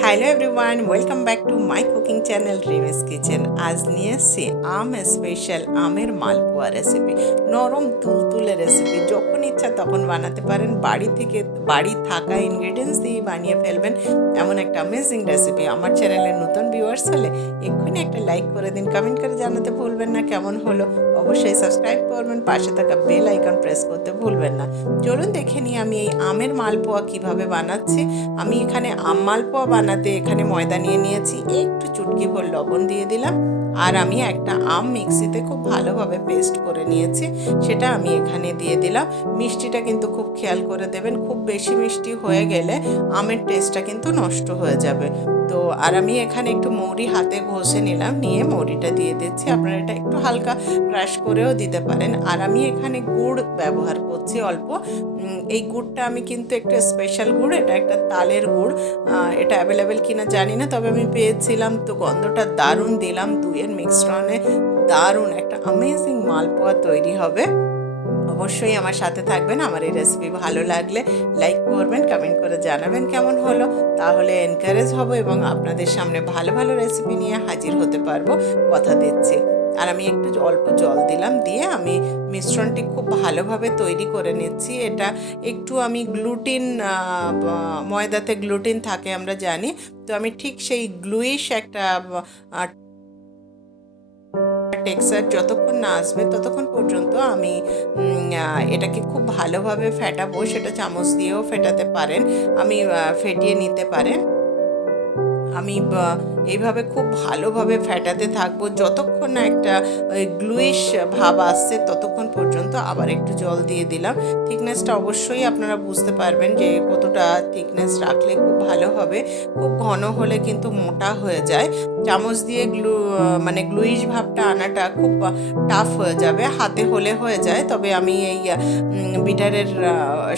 Hello everyone welcome back to my cooking channel Rimi's kitchen আজ নিয়ে এসেছি আম special আমের মালপোয়া রেসিপি নরম তুলতুলে রেসিপি যখন ইচ্ছা তখন বানাতে পারেন বাড়ি থেকে বাড়ি থাকা ইনগ্রিডিয়েন্টস দিয়ে বানিয়ে ফেলবেন এমন একটা অ্যামেজিং রেসিপি আমার চ্যানেলের নতুন ভিউয়ার্স হলে এক্ষুনি একটা লাইক করে দিন কমেন্ট করে জানাতে ভুলবেন না কেমন হলো অবশ্যই সাবস্ক্রাইব করবেন পাশে থাকা বেল আইকন প্রেস করতে ভুলবেন না চলুন দেখে নিই আমি এই আমের মালপোয়া কীভাবে বানাচ্ছি আমি এখানে আম মালপোয়া বানাতে এখানে ময়দা নিয়ে নিয়েছি, একটু চুটকি ভর লবণ দিয়ে দিলাম, আর আমি একটা আম মিক্সিতে খুব ভালোভাবে পেস্ট করে নিয়েছি, সেটা আমি এখানে দিয়ে দিলাম। মিষ্টিটা কিন্তু খুব খেয়াল করে দেবেন, খুব বেশি মিষ্টি হয়ে গেলে আমের টেস্টটা কিন্তু নষ্ট হয়ে যাবে। তো আর আমি এখানে একটু মৌরি হাতে ঘষে নিলাম, নিয়ে মৌরিটা দিয়ে দিচ্ছি। আপনারা এটা একটু হালকা ক্রাশ করেও দিতে পারেন। আর আমি এখানে গুড় ব্যবহার করছি অল্প। এই গুড়টা আমি কিন্তু একটা স্পেশাল গুড়, এটা একটা তালের গুড়। এটা অ্যাভেলেবেল কিনা জানি না, তবে আমি পেয়েছিলাম। তো গন্ধটা দারুণ দিলাম, দুইয়ের মিক্সট্রনে দারুণ একটা অ্যামেজিং মালপোয়া তৈরি হবে। অবশ্যই আমার সাথে থাকবেন। আমার এই রেসিপি ভালো লাগলে লাইক করবেন কমেন্ট করে জানাবেন কেমন হলো। তাহলে এনকারেজ হব এবং আপনাদের সামনে ভালো ভালো রেসিপি নিয়ে হাজির হতে পারব। কথা দিচ্ছি। আর আমি একটু অল্প জল দিলাম দিয়ে আমি মিশ্রণটি খুব ভালোভাবে তৈরি করে নিচ্ছি। এটা একটু আমি গ্লুটিন ময়দাতে গ্লুটিন থাকে আমরা জানি। তো আমি ঠিক সেই গ্লুইশ একটা টেক্সচার যতক্ষণ না আসবে ততক্ষণ পর্যন্ত আমি এটাকে খুব ভালোভাবে ফেটাবো, সেটা চামচ দিয়েও ফেটাতে পারেন। আমি ফেটিয়ে নিতে পারেন। আমি এইভাবে খুব ভালোভাবে ফেটাতে থাকব। যতক্ষণ না একটা, ওই গ্লুইশ ভাব আসছে, ততক্ষণ পর্যন্ত আবার একটু জল দিয়ে দিলাম। থিকনেসটা অবশ্যই আপনারা বুঝতে পারবেন যে কতটা থিকনেস রাখলে খুব ভালো হবে। খুব ঘন হলে কিন্তু মোটা হয়ে যায়। চামচ দিয়ে গ্লু মানে গ্লুইশ ভাবটা আনাটা খুব টাফ হয়ে যাবে। হাতে হলে হয়ে যায়। তবে আমি এই বিটারের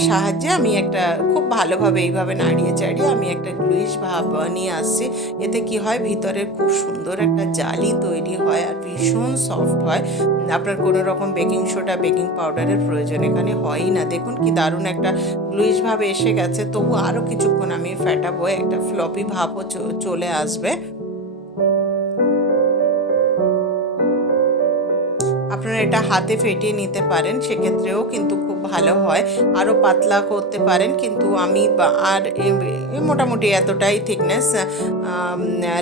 সাহায্যে আমি একটা খুব ভালোভাবে এইভাবে নাড়িয়ে চাড়িয়ে আমি একটা গ্লুইশ ভাব নিয়ে আসছি। এতে কি হয়? ভিতরের খুব সুন্দর একটা জালি তৈরি হয় আর ভীষণ সফট হয়। আপনার কোনো রকম বেকিং সোডা বেকিং পাউডারের প্রয়োজন এখানে হয়ই না। দেখুন কি দারুণ একটা গ্লুইশভাবে এসে গেছে। তবু আরও কিছুক্ষণ আমি ফ্যাটাবো একটা ফ্লপি ভাবও চলে আসবে। এটা হাতে ফেটিয়ে নিতে পারেন, সেক্ষেত্রেও কিন্তু খুব ভালো হয়। আরও পাতলা করতে পারেন, কিন্তু আমি আর মোটামুটি এতটাই থিকনেস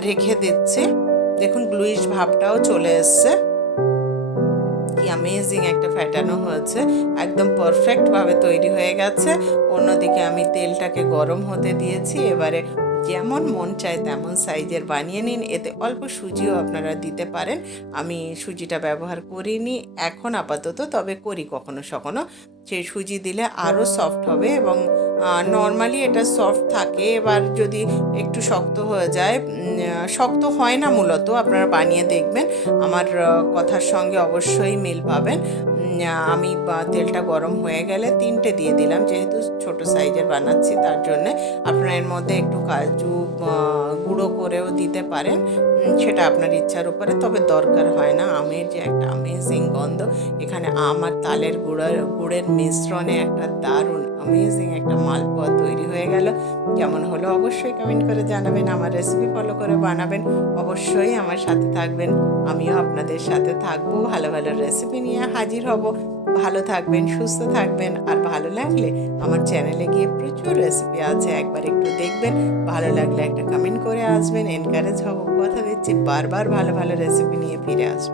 রেখে দিচ্ছি। দেখুন গ্লুইশ ভাবটাও চলে এসছে। অ্যামেজিং একটা ফ্যাটানো হয়েছে। একদম পারফেক্টভাবে তৈরি হয়ে গেছে। অন্যদিকে আমি তেলটাকে গরম হতে দিয়েছি। এবারে যেমন মন চায় তেমন সাইজের বানিয়ে নিন। এতে অল্প সুজিও আপনারা দিতে পারেন। আমি সুজিটা ব্যবহার করিনি। এখন আপাতত তবে করি কখনো সখনো সেই সুজি দিলে আরও সফট হবে এবং নর্মালি এটা সফট থাকে। এবার যদি একটু শক্ত হয়ে যায় শক্ত হয় না মূলত, আপনারা বানিয়ে দেখবেন। আমার কথার সঙ্গে অবশ্যই মিল পাবেন। আমি তেলটা গরম হয়ে গেলে তিনটে দিয়ে দিলাম, যেহেতু ছোট সাইজের বানাচ্ছি তার জন্যে। আপনারা এর মধ্যে একটু কাজু গুঁড়ো করেও দিতে পারেন। সেটা আপনার ইচ্ছার উপরে, তবে দরকার হয় না। আমের যে একটা আমেজিং গন্ধ, এখানে আম আর তালের গুঁড়ার গুড়ের মিশ্রণে একটা দারুণ অ্যামেজিং একটা মালপোয়া তৈরি হয়ে গেল। কেমন হলো অবশ্যই কমেন্ট করে জানাবেন, আমার রেসিপি ফলো করে বানাবেন। অবশ্যই আমার সাথে থাকবেন, আমিও আপনাদের সাথে থাকব, ভালো ভালো রেসিপি নিয়ে হাজির হব। ভালো থাকবেন, সুস্থ থাকবেন, আর ভালো লাগলে আমার চ্যানেলে গিয়ে প্রচুর রেসিপি আছে, একবার একটু দেখবেন। ভালো লাগলে একটা কমেন্ট করে আসবেন। এনকারেজ হব, কথা দিচ্ছি, বারবার ভালো ভালো রেসিপি নিয়ে ফিরে আসব।